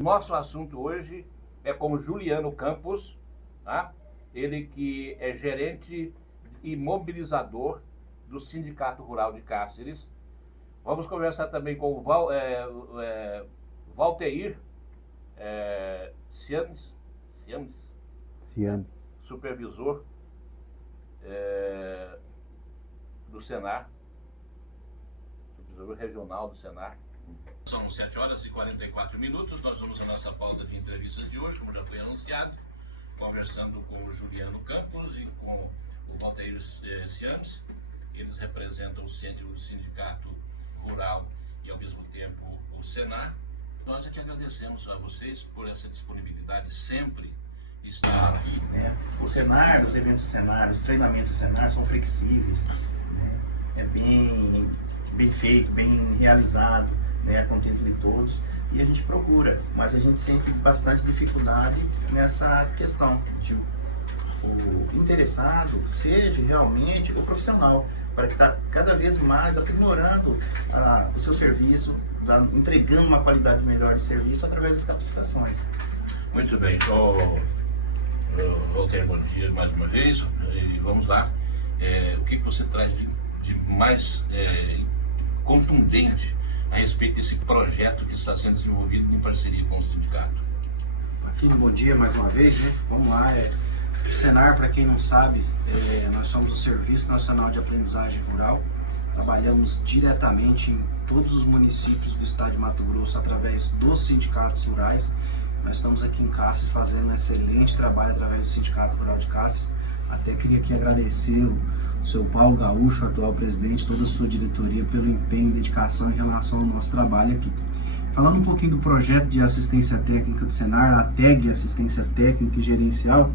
Nosso assunto hoje é com Juliano Campos, tá? Ele que é gerente e mobilizador do Sindicato Rural de Cáceres. Vamos conversar também com o Valteir Cianes, supervisor do Senar, supervisor regional do Senar. São 7 horas e 44 minutos, nós vamos à nossa pauta de entrevistas de hoje, como já foi anunciado, conversando com o Juliano Campos e com o Valteir Cianes. Eles representam o Sindicato Rural e ao mesmo tempo o Senar. Nós é que agradecemos a vocês por essa disponibilidade sempre de estar aqui. O Senar, os eventos do Senar, os treinamentos do Senar são flexíveis, é bem feito, bem realizado, a contento de todos, e a gente procura, mas a gente sente bastante dificuldade nessa questão de o interessado seja realmente o profissional, para que está cada vez mais aprimorando o seu serviço, entregando uma qualidade melhor de serviço através das capacitações. Muito bem, Walter, bom dia mais uma vez, e vamos lá. O que você traz de mais contundente a respeito desse projeto que está sendo desenvolvido em parceria com o sindicato? Aqui, bom dia mais uma vez, né? Vamos lá. O Senar, para quem não sabe, nós somos o Serviço Nacional de Aprendizagem Rural. Trabalhamos diretamente em todos os municípios do estado de Mato Grosso através dos sindicatos rurais. Nós estamos aqui em Cáceres fazendo um excelente trabalho através do Sindicato Rural de Cáceres. Até queria aqui agradecer o seu Paulo Gaúcho, atual presidente, toda a sua diretoria, pelo empenho e dedicação em relação ao nosso trabalho aqui. Falando um pouquinho do projeto de assistência técnica do Senar, a TAG de assistência técnica e gerencial,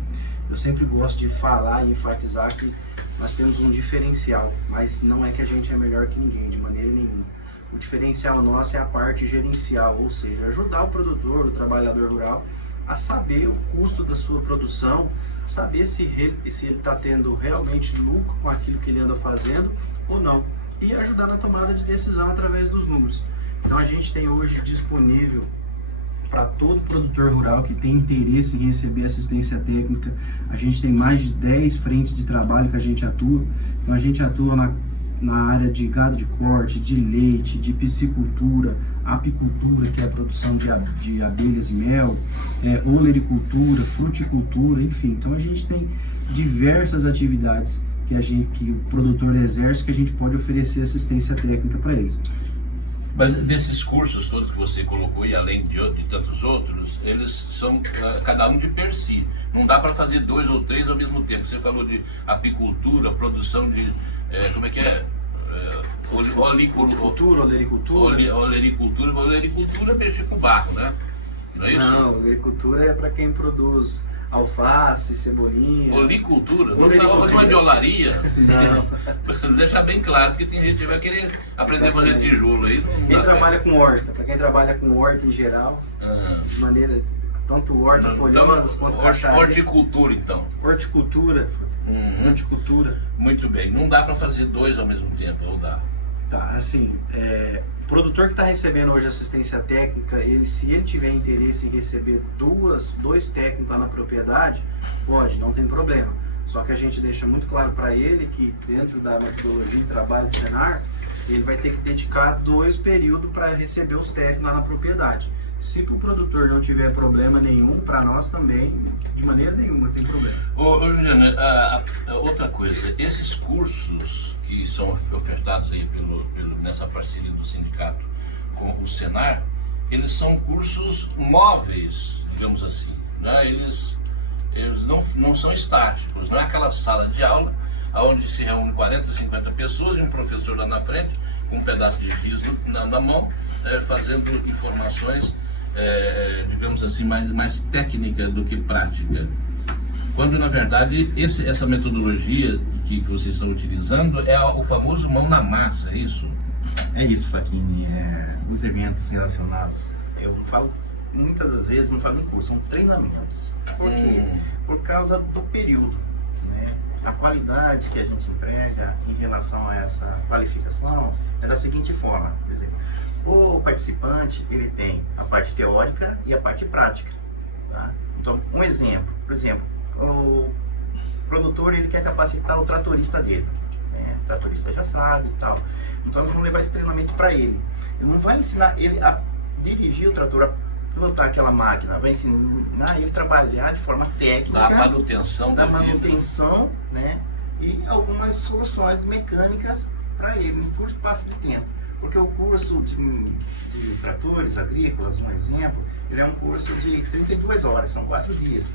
eu sempre gosto de falar e enfatizar que nós temos um diferencial, mas não é que a gente é melhor que ninguém, de maneira nenhuma. O diferencial nosso é a parte gerencial, ou seja, ajudar o produtor, o trabalhador rural, a saber o custo da sua produção, saber se ele está tendo realmente lucro com aquilo que ele anda fazendo ou não, e ajudar na tomada de decisão através dos números. Então a gente tem hoje disponível para todo produtor rural que tem interesse em receber assistência técnica, a gente tem mais de 10 frentes de trabalho que a gente atua. Então a gente atua na área de gado de corte, de leite, de piscicultura, apicultura, que é a produção de abelhas e mel, olericultura, fruticultura, enfim. Então a gente tem diversas atividades que o produtor exerce, que a gente pode oferecer assistência técnica para eles. Mas desses cursos todos que você colocou, e além de tantos outros, eles são cada um de per si. Não dá para fazer 2 ou 3 ao mesmo tempo. Você falou de apicultura, produção de... como é que é? Olericultura mexe com barro, né? Não é isso? Não, olericultura é para quem produz alface, cebolinha. Olicultura? Não é de olaria? Não. Deixar bem claro, porque tem gente que vai querer aprender a fazer tijolo aí. Quem trabalha com horta, para quem trabalha com horta em geral, de maneira tanto horta folhosa quanto cachaça. Horticultura, então. Horticultura. Horticultura. Muito bem. Não dá para fazer 2 ao mesmo tempo, ou dá? Tá, assim, o produtor que está recebendo hoje assistência técnica, se ele tiver interesse em receber 2 técnicos lá na propriedade, pode, não tem problema. Só que a gente deixa muito claro para ele que dentro da metodologia de trabalho do Senar, ele vai ter que dedicar 2 períodos para receber os técnicos lá na propriedade. Se para o produtor não tiver problema nenhum, para nós também, de maneira nenhuma tem problema. Juliano, outra coisa, esses cursos que são ofertados aí nessa parceria do sindicato com o Senar, eles são cursos móveis, digamos assim, né? Eles não são estáticos, não é aquela sala de aula onde se reúne 40, 50 pessoas e um professor lá na frente com um pedaço de giz na mão, fazendo informações, digamos assim, mais técnica do que prática. Quando, na verdade, essa metodologia que vocês estão utilizando é o famoso mão na massa, é isso? É isso, Facchini. Os eventos relacionados, eu não falo, muitas das vezes não falo em curso, são treinamentos. Por quê? Por causa do período, né? A qualidade que a gente entrega em relação a essa qualificação é da seguinte forma, quer dizer, O participante, ele tem a parte teórica e a parte prática. Tá? Então, um exemplo, por exemplo, o produtor, ele quer capacitar o tratorista dele. Né? O tratorista já sabe e tal. Então, nós vamos levar esse treinamento para ele. Ele não vai ensinar ele a dirigir o trator, a pilotar aquela máquina, vai ensinar ele a trabalhar de forma técnica, da manutenção, né? E algumas soluções mecânicas para ele, em curto espaço de tempo. Porque o curso de tratores agrícolas, um exemplo, ele é um curso de 32 horas, são 4 dias.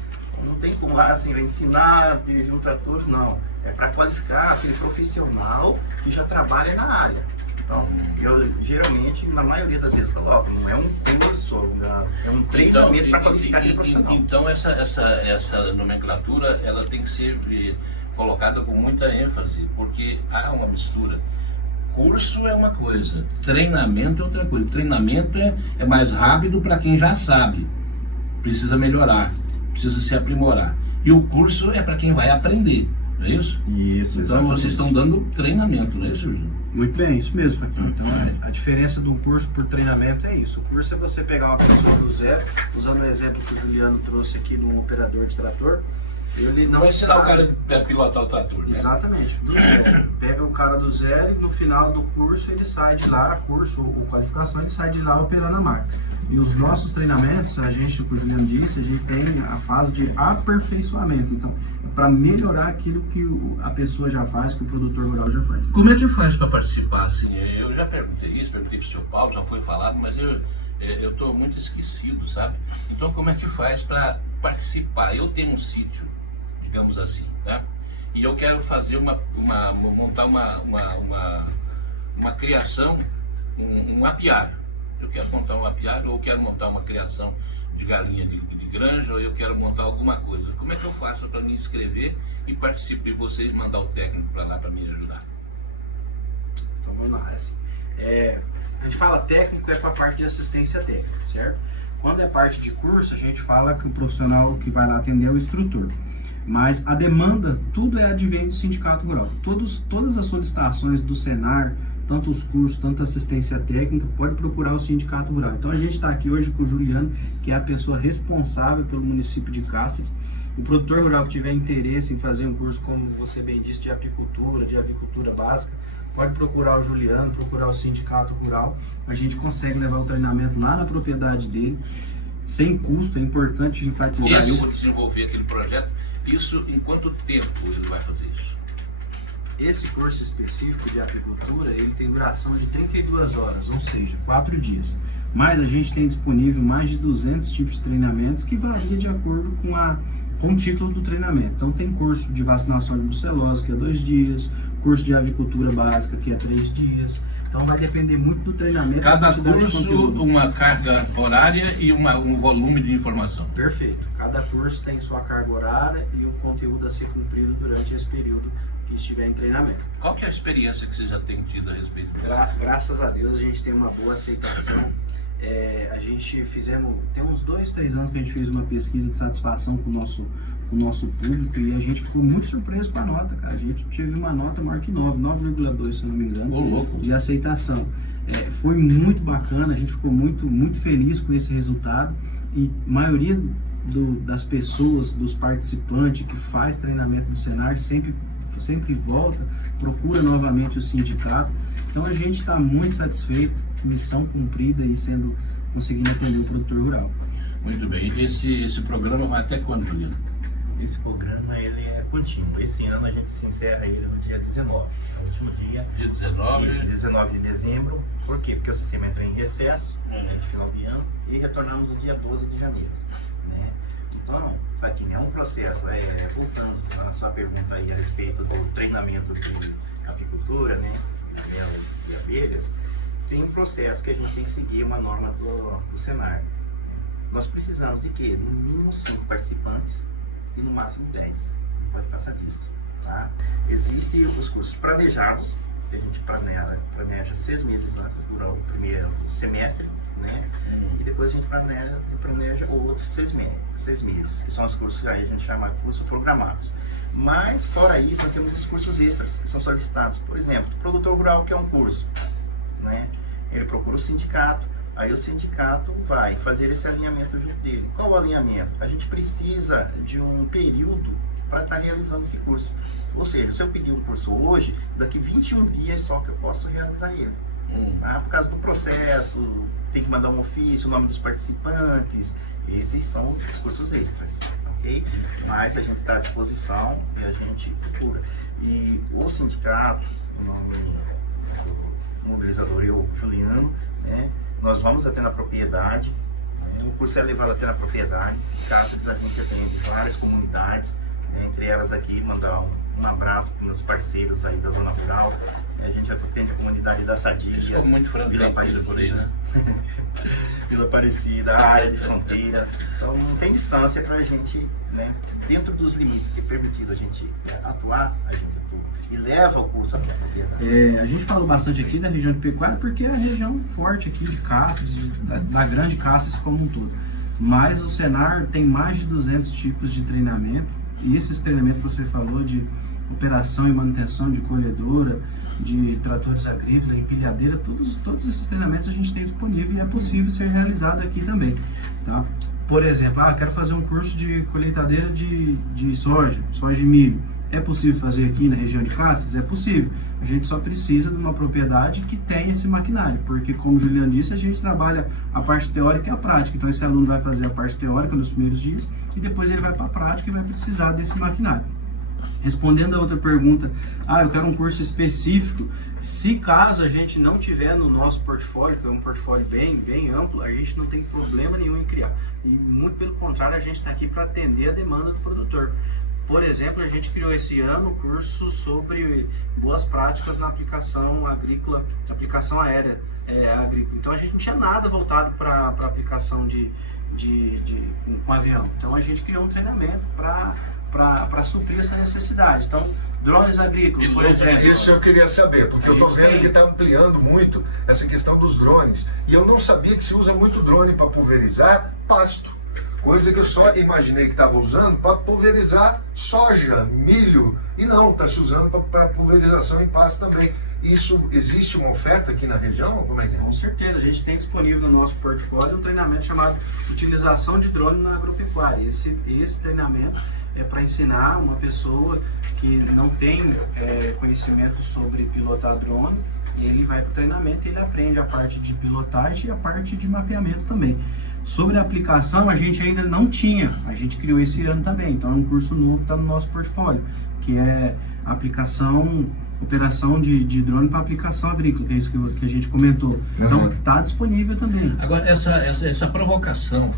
Não tem como lá assim, ensinar a dirigir um trator, não. É para qualificar aquele profissional que já trabalha na área. Então, eu geralmente, na maioria das vezes, coloco, não é um curso, é um treinamento para qualificar aquele profissional. Então, essa nomenclatura, ela tem que ser colocada com muita ênfase, porque há uma mistura. Curso é uma coisa, treinamento é outra coisa. Treinamento é mais rápido para quem já sabe, precisa melhorar, precisa se aprimorar. E o curso é para quem vai aprender, não é isso? Isso, então exatamente. Vocês estão dando treinamento, não é isso, Júlio? Muito bem, isso mesmo, Faquinha. Então a diferença do curso por treinamento é isso. O curso é você pegar uma pessoa do zero, usando o exemplo que o Juliano trouxe aqui no operador de trator. Ele não vai ensinar sabe... o cara a pilotar o trator, né? Exatamente, do zero. Pega o cara do zero e no final do curso ele sai de lá, curso ou qualificação, ele sai de lá operando a máquina. E os nossos treinamentos, a gente, como o Juliano disse, a gente tem a fase de aperfeiçoamento. Então, é para melhorar aquilo que a pessoa já faz, que o produtor rural já faz. Como é que faz para participar? Assim, eu já perguntei isso, perguntei para o seu Paulo, já foi falado, mas eu estou muito esquecido, sabe? Então, como é que faz para participar? Eu tenho um sítio, digamos assim, tá? E eu quero fazer montar uma criação, um apiário. Eu quero montar um apiário, ou eu quero montar uma criação de galinha de granja, ou eu quero montar alguma coisa. Como é que eu faço para me inscrever e participar e vocês mandar o técnico para lá para me ajudar? Então vamos lá, assim, a gente fala técnico é para a parte de assistência técnica, certo? Quando é parte de curso, a gente fala que o profissional que vai lá atender é o instrutor. Mas a demanda, tudo advém do sindicato rural. Todas as solicitações do Senar, tanto os cursos, tanto a assistência técnica, pode procurar o sindicato rural. Então a gente está aqui hoje com o Juliano, que é a pessoa responsável pelo município de Caças. O produtor rural que tiver interesse em fazer um curso, como você bem disse, de avicultura básica, pode procurar o Juliano, procurar o sindicato rural. A gente consegue levar o treinamento lá na propriedade dele, sem custo. É importante enfatizar isso. isso. Eu desenvolver aquele projeto, isso em quanto tempo ele vai fazer isso? Esse curso específico de apicultura, ele tem duração de 32 horas, ou seja, 4 dias. Mas a gente tem disponível mais de 200 tipos de treinamentos que varia de acordo com o título do treinamento. Então tem curso de vacinação de brucelose, que é 2 dias, curso de avicultura básica, que é 3 dias. Então vai depender muito do treinamento. Cada curso, uma carga horária e um volume de informação. Perfeito. Cada curso tem sua carga horária e o conteúdo a ser cumprido durante esse período que estiver em treinamento. Qual que é a experiência que você já tem tido a respeito? Graças a Deus a gente tem uma boa aceitação. A gente tem uns 2, 3 anos que a gente fez uma pesquisa de satisfação com o nosso público e a gente ficou muito surpreso com a nota, cara. A gente teve uma nota maior que 9,2, se eu não me engano, de aceitação. Foi muito bacana, a gente ficou muito, muito feliz com esse resultado e a maioria das pessoas, dos participantes que faz treinamento do Senar sempre volta, procura novamente o sindicato. Então a gente está muito satisfeito, missão cumprida e conseguindo atender o produtor rural. Muito bem. Esse programa vai até quando, Juliano? Esse programa ele é contínuo. Esse ano a gente se encerra ele no dia 19, é o último dia. Dia 19? Isso, 19 de dezembro. Por quê? Porque o sistema entra em recesso, de final de ano, e retornamos no dia 12 de janeiro. Né? Então, Faquinha, é um processo, voltando à sua pergunta aí a respeito do treinamento de apicultura, né, mel e abelhas, tem um processo que a gente tem que seguir uma norma do Senar. Nós precisamos de quê? No mínimo 5 participantes e no máximo 10. Não pode passar disso. Tá? Existem os cursos planejados, que a gente planeja 6 meses antes do primeiro semestre, né? E depois a gente planeja outros 6 meses, que são os cursos que a gente chama de cursos programados. Mas, fora isso, nós temos os cursos extras, que são solicitados. Por exemplo, produtor rural quer um curso, né? ele procura o sindicato, aí o sindicato vai fazer esse alinhamento junto dele. Qual o alinhamento? A gente precisa de um período para estar realizando esse curso. Ou seja, se eu pedir um curso hoje, daqui 21 dias só que eu posso realizar ele. Tá? Por causa do processo, tem que mandar um ofício, o nome dos participantes, esses são os cursos extras, ok? Mas a gente está à disposição e a gente procura. E o sindicato, o nome do mobilizador e o Juliano, né, nós vamos até na propriedade, né, o curso é levado até na propriedade, casas a gente atende várias comunidades, né, entre elas aqui, mandar um abraço para os meus parceiros aí da Zona Rural. A gente atende a comunidade da Sadia, Isso muito Vila Aparecida, por aí, né? Vila Aparecida, a área de fronteira. Então não tem distância para a gente, né, dentro dos limites que é permitido a gente atuar, a gente atua. E leva o curso até a propriedade. A gente falou bastante aqui da região de pecuária porque é a região forte aqui de caças, da grande caças como um todo. Mas o Senar tem mais de 200 tipos de treinamento, e esses treinamentos que você falou de operação e manutenção de colhedora, de tratores agrícolas, empilhadeira, todos esses treinamentos a gente tem disponível e é possível ser realizado aqui também, tá? Por exemplo, quero fazer um curso de colheitadeira de soja e milho. É possível fazer aqui na região de Caças? É possível. A gente só precisa de uma propriedade que tenha esse maquinário, porque, como o Juliano disse, a gente trabalha a parte teórica e a prática. Então, esse aluno vai fazer a parte teórica nos primeiros dias e depois ele vai para a prática e vai precisar desse maquinário. Respondendo a outra pergunta, eu quero um curso específico. Se caso a gente não tiver no nosso portfólio, que é um portfólio bem amplo, a gente não tem problema nenhum em criar. E muito pelo contrário, a gente está aqui para atender a demanda do produtor. Por exemplo, a gente criou esse ano um curso sobre boas práticas na aplicação agrícola, aplicação aérea agrícola. Então a gente não tinha nada voltado para aplicação com avião. Então a gente criou um treinamento para suprir essa necessidade. Então, drones agrícolas, por exemplo. Isso eu queria saber, porque eu estou vendo que está ampliando muito essa questão dos drones. E eu não sabia que se usa muito drone para pulverizar pasto. Coisa que eu só imaginei que estava usando para pulverizar soja, milho. E não, está se usando para pulverização em pasto também. Isso, existe uma oferta aqui na região? Como é que é? Com certeza, a gente tem disponível no nosso portfólio um treinamento chamado Utilização de Drone na Agropecuária. Esse treinamento é para ensinar uma pessoa que não tem conhecimento sobre pilotar drone, ele vai para o treinamento e ele aprende a parte de pilotagem e a parte de mapeamento também. Sobre a aplicação, a gente ainda não tinha, a gente criou esse ano também, então é um curso novo que está no nosso portfólio, que é operação de drone para aplicação agrícola, que é isso que a gente comentou. Então está disponível também. Agora, essa provocação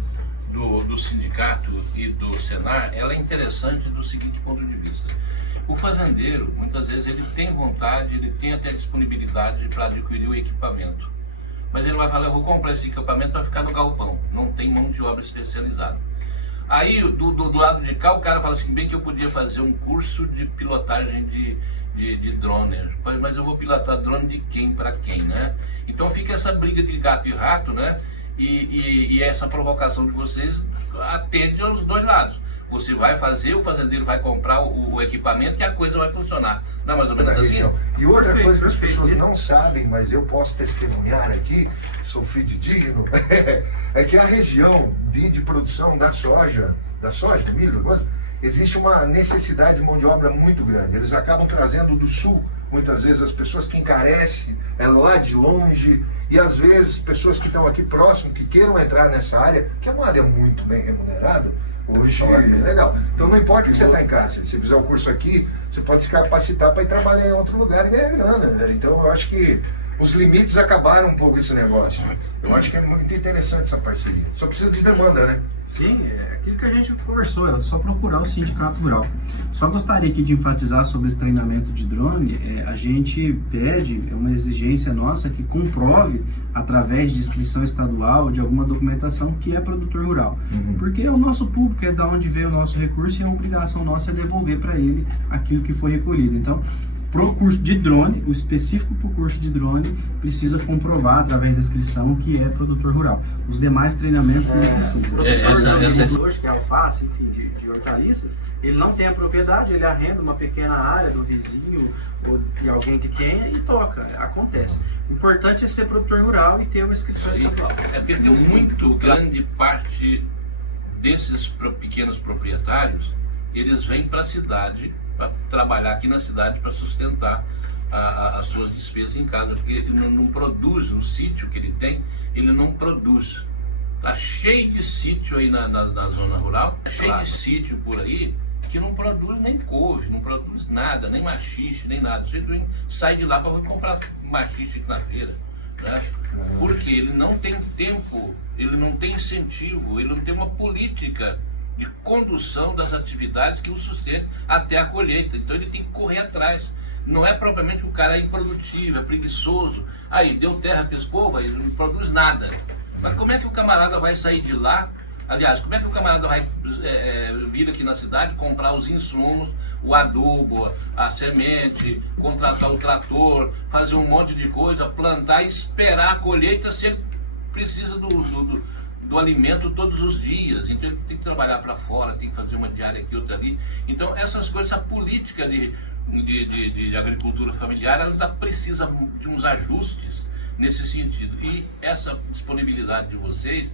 do sindicato e do Senar, ela é interessante do seguinte ponto de vista. O fazendeiro, muitas vezes, ele tem vontade, ele tem até disponibilidade para adquirir o equipamento. Mas ele vai falar, eu vou comprar esse equipamento para ficar no galpão. Não tem mão de obra especializada. Aí, do lado de cá, o cara fala assim, bem que eu podia fazer um curso de pilotagem de drone. Mas eu vou pilotar drone de quem para quem, né? Então fica essa briga de gato e rato, né? E essa provocação de vocês atende aos dois lados. Você vai fazer, o fazendeiro vai comprar o equipamento e a coisa vai funcionar. Não é mais ou menos assim? E outra coisa que as pessoas não sabem, mas eu posso testemunhar aqui, sou fidedigno, é que a região de produção da soja, do milho, existe uma necessidade de mão de obra muito grande. Eles acabam trazendo do sul, muitas vezes, as pessoas que encarecem, lá de longe, e às vezes pessoas que estão aqui próximo, que queiram entrar nessa área, que é uma área muito bem remunerada, hoje é legal. Então não importa que você está em casa, se fizer o curso aqui, você pode se capacitar para ir trabalhar em outro lugar e ganhar grana. Então eu acho que os limites acabaram um pouco esse negócio. Eu acho que é muito interessante essa parceria. Só precisa de demanda, né? Sim, é aquilo que a gente conversou, é só procurar o Sindicato Rural. Só gostaria aqui de enfatizar sobre esse treinamento de drone, a gente pede, é uma exigência nossa, que comprove, através de inscrição estadual, de alguma documentação, que é produtor rural. Porque é o nosso público, é da onde veio o nosso recurso e a obrigação nossa é devolver para ele aquilo que foi recolhido. Então, Pro curso de drone, o específico para o curso de drone, precisa comprovar através da inscrição que é produtor rural. Os demais treinamentos não precisam. O produtor hoje, que é alface, enfim, de hortaliças, ele não tem a propriedade, ele arrenda uma pequena área do vizinho ou de alguém que tenha e toca, acontece. O importante é ser produtor rural e ter uma inscrição estadual. É porque tem muito grande parte desses pequenos proprietários, eles vêm para a cidade, para trabalhar aqui na cidade para sustentar as suas despesas em casa, porque ele não produz no sítio que ele tem, ele não produz. Está cheio de sítio aí na zona rural, cheio de sítio por aí que não produz nem couve, não produz nada, nem machixe, nem nada. Você sai de lá para comprar machixe aqui na feira, né? Porque ele não tem tempo, ele não tem incentivo, ele não tem uma política de condução das atividades que o sustentem até a colheita. Então ele tem que correr atrás. Não é propriamente que o cara é improdutivo, é preguiçoso. Aí deu terra para esse povo, aí não produz nada. Mas como é que o camarada vai sair de lá? Aliás, como é que o camarada vai vir aqui na cidade, comprar os insumos, o adubo, a semente, contratar o trator, fazer um monte de coisa, plantar e esperar a colheita, se precisa do alimento todos os dias. Então ele tem que trabalhar para fora, tem que fazer uma diária aqui, outra ali. Então essas coisas, a política de agricultura familiar, ela ainda precisa de uns ajustes nesse sentido. E essa disponibilidade de vocês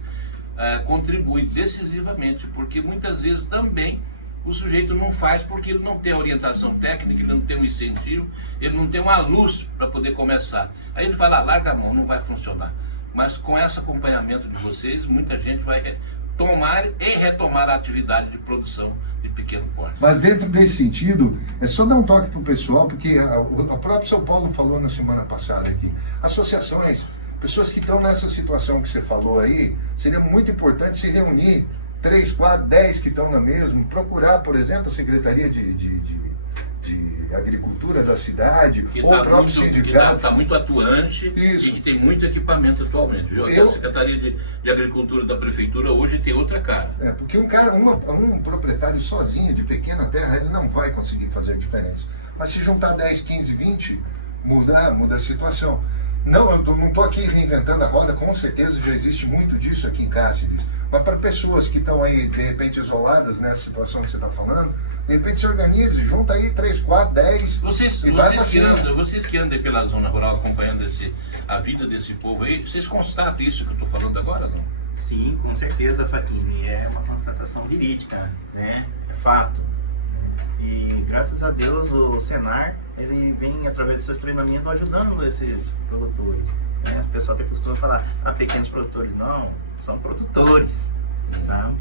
contribui decisivamente, porque muitas vezes também o sujeito não faz porque ele não tem a orientação técnica, ele não tem um incentivo, ele não tem uma luz para poder começar. Aí ele fala, larga a mão, não vai funcionar. Mas com esse acompanhamento de vocês, muita gente vai tomar e retomar a atividade de produção de pequeno porte. Mas dentro desse sentido, é só dar um toque para o pessoal, porque o próprio São Paulo falou na semana passada aqui, associações, pessoas que estão nessa situação que você falou aí, seria muito importante se reunir, 3, 4, 10 que estão na mesma, procurar, por exemplo, a Secretaria de Agricultura da cidade, que ou o próprio sindicato. Está muito atuante. Isso. E que tem muito equipamento atualmente. Viu? A Secretaria de Agricultura da Prefeitura hoje tem outra cara. Porque um proprietário sozinho de pequena terra, ele não vai conseguir fazer a diferença. Mas se juntar 10, 15, 20, muda a situação. Não, eu não estou aqui reinventando a roda, com certeza já existe muito disso aqui em Cáceres. Mas para pessoas que estão aí, de repente, isoladas nessa situação que você está falando, de repente se organize, junta aí 3, 4, 10 Vocês que andam pela zona rural acompanhando a vida desse povo aí, vocês constatam isso que eu estou falando agora, não? Sim, com certeza, Facchini. É uma constatação verídica, né? É fato. E graças a Deus o Senar, ele vem através dos seus treinamentos ajudando esses produtores, né? O pessoal até costuma falar, pequenos produtores. Não, são produtores, tá?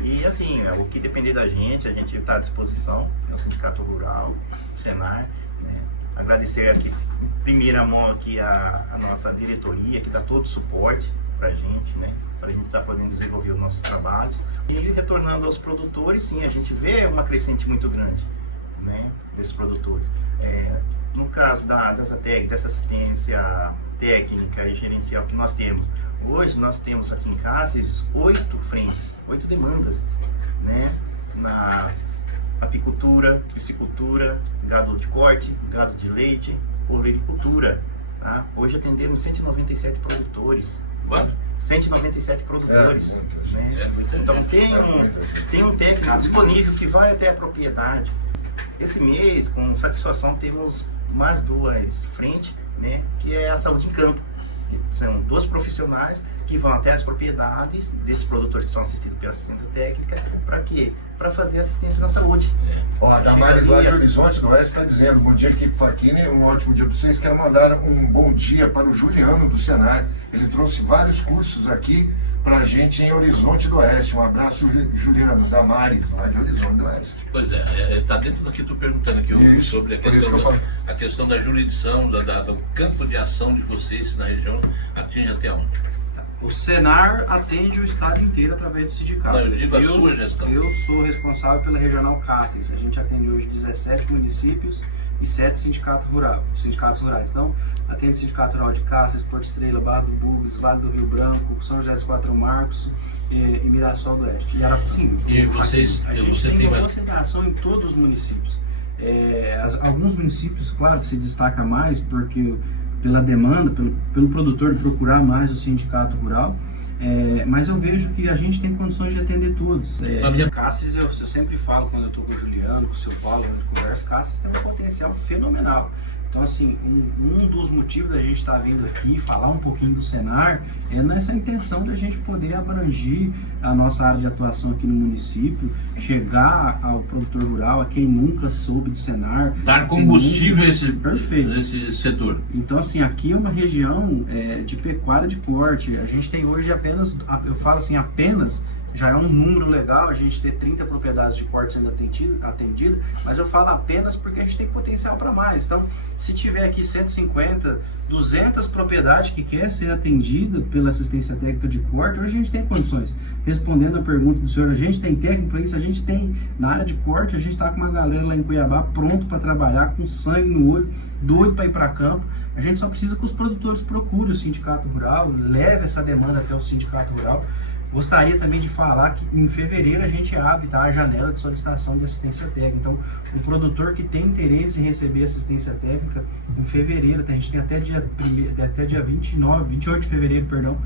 E assim, o que depender da gente, a gente está à disposição no Sindicato Rural, Senar, né? Agradecer aqui, em primeira mão aqui a nossa diretoria, que dá todo o suporte para a gente, né? Para a gente estar podendo desenvolver os nossos trabalhos. E retornando aos produtores, sim, a gente vê uma crescente muito grande, né, desses produtores. No caso da Zasatec, dessa assistência técnica e gerencial que nós temos, hoje nós temos aqui em Cáceres 8 frentes, 8 demandas, né, na apicultura, piscicultura, gado de corte, gado de leite, overicultura. Tá? Hoje atendemos 197 produtores. Quanto? 197 produtores. Né? Então tem um técnico disponível que vai até a propriedade. Esse mês, com satisfação, temos mais 2 frentes, né? Que é a saúde em campo. São 2 profissionais que vão até as propriedades desses produtores que são assistidos pela assistência técnica. Para quê? Para fazer assistência na saúde. A Damares lá de Horizonte do Oeste está dizendo, bom dia, equipe Facchini, um ótimo dia para vocês. Quero mandar um bom dia para o Juliano do Senar. Ele trouxe vários cursos aqui para a gente em Horizonte do Oeste. Um abraço, Juliano, Damares, lá de Horizonte do Oeste. Pois é, está dentro do que estou perguntando aqui sobre a questão da jurisdição, do campo de ação de vocês na região, atinge até onde? O Senar atende o estado inteiro através do sindicato. Não, eu digo a sua gestão. Eu sou responsável pela Regional Cáceres. A gente atende hoje 17 municípios e 7 sindicatos rurais. Então, atende o Sindicato Rural de Cáceres, Porto Estrela, Barra do Bugres, Vale do Rio Branco, São José dos Quatro Marcos e Mirassol do Oeste. E Arapicínio. E vocês... A gente tem uma concentração em todos os municípios. Alguns municípios, claro, que se destaca mais porque pela demanda, pelo produtor de procurar mais o sindicato rural, mas eu vejo que a gente tem condições de atender todos. Cáceres, eu sempre falo quando eu estou com o Juliano, com o seu Paulo, quando eu converso, Cáceres tem um potencial fenomenal. Então, assim, um dos motivos da gente estar vindo aqui falar um pouquinho do Senar é nessa intenção da gente poder abranger a nossa área de atuação aqui no município, chegar ao produtor rural, a quem nunca soube do Senar. Dar combustível a Perfeito. esse setor. Então, assim, aqui é uma região de pecuária de corte. A gente tem hoje apenas, eu falo assim, apenas, já é um número legal a gente ter 30 propriedades de corte sendo atendido, mas eu falo apenas porque a gente tem potencial para mais. Então, se tiver aqui 150, 200 propriedades que quer ser atendida pela assistência técnica de corte, hoje a gente tem condições. Respondendo a pergunta do senhor, a gente tem técnico para isso, a gente tem. Na área de corte, a gente está com uma galera lá em Cuiabá pronto para trabalhar, com sangue no olho, doido para ir para campo. A gente só precisa que os produtores procurem o sindicato rural, leve essa demanda até o sindicato rural. Gostaria também de falar que em fevereiro a gente abre, tá, a janela de solicitação de assistência técnica. Então, o produtor que tem interesse em receber assistência técnica, em fevereiro, a gente tem até dia 28 de fevereiro, perdão,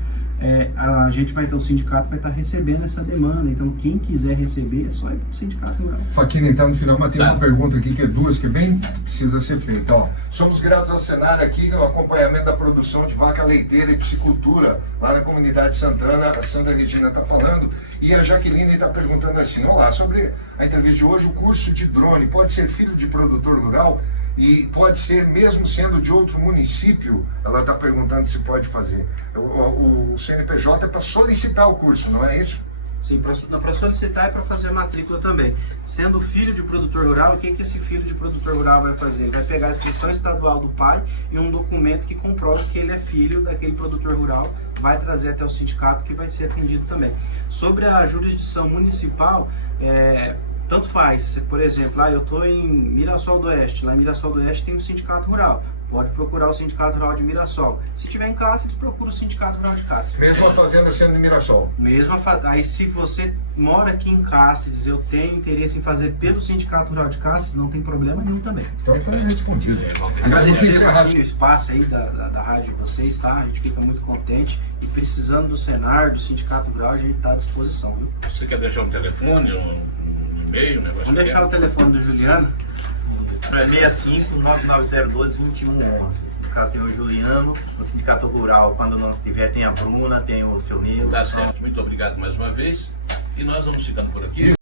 a gente vai ter, o sindicato vai estar recebendo essa demanda. Então, quem quiser receber, é só ir para o sindicato rural. Faquina, então, no final, mas tem uma pergunta aqui, que é duas, que bem precisa ser feita. Ó, somos gratos ao Senar aqui, no acompanhamento da produção de vaca leiteira e piscicultura, lá na comunidade Santana. A Sandra Regina está falando, e a Jaqueline está perguntando assim: olá, sobre a entrevista de hoje, o curso de drone pode ser filho de produtor rural e pode ser mesmo sendo de outro município? Ela está perguntando se pode fazer. O CNPJ é para solicitar o curso, não é isso? Sim, para solicitar é para fazer a matrícula também. Sendo filho de produtor rural, o que esse filho de produtor rural vai fazer? Ele vai pegar a inscrição estadual do pai e um documento que comprova que ele é filho daquele produtor rural, vai trazer até o sindicato, que vai ser atendido também. Sobre a jurisdição municipal, tanto faz. Por exemplo, eu estou em Mirassol do Oeste, lá em Mirassol do Oeste tem um sindicato rural. Pode procurar o Sindicato Rural de Mirassol. Se tiver em Cáceres, procura o Sindicato Rural de Cáceres. Mesmo a fazenda sendo de Mirassol? Aí, se você mora aqui em Cáceres, eu tenho interesse em fazer pelo Sindicato Rural de Cáceres, não tem problema nenhum também. Então está respondido. Agradecer o espaço aí da rádio de vocês, tá? A gente fica muito contente. E precisando do Senar, do Sindicato Rural, a gente está à disposição, viu? Você quer deixar um telefone, um e-mail, um negócio? Vamos deixar o telefone do Juliano. É 65-9902-2111. No caso tem o Juliano, no Sindicato Rural, quando não estiver, tem a Bruna, tem o seu Nilo. Tá certo, muito obrigado mais uma vez. E nós vamos ficando por aqui.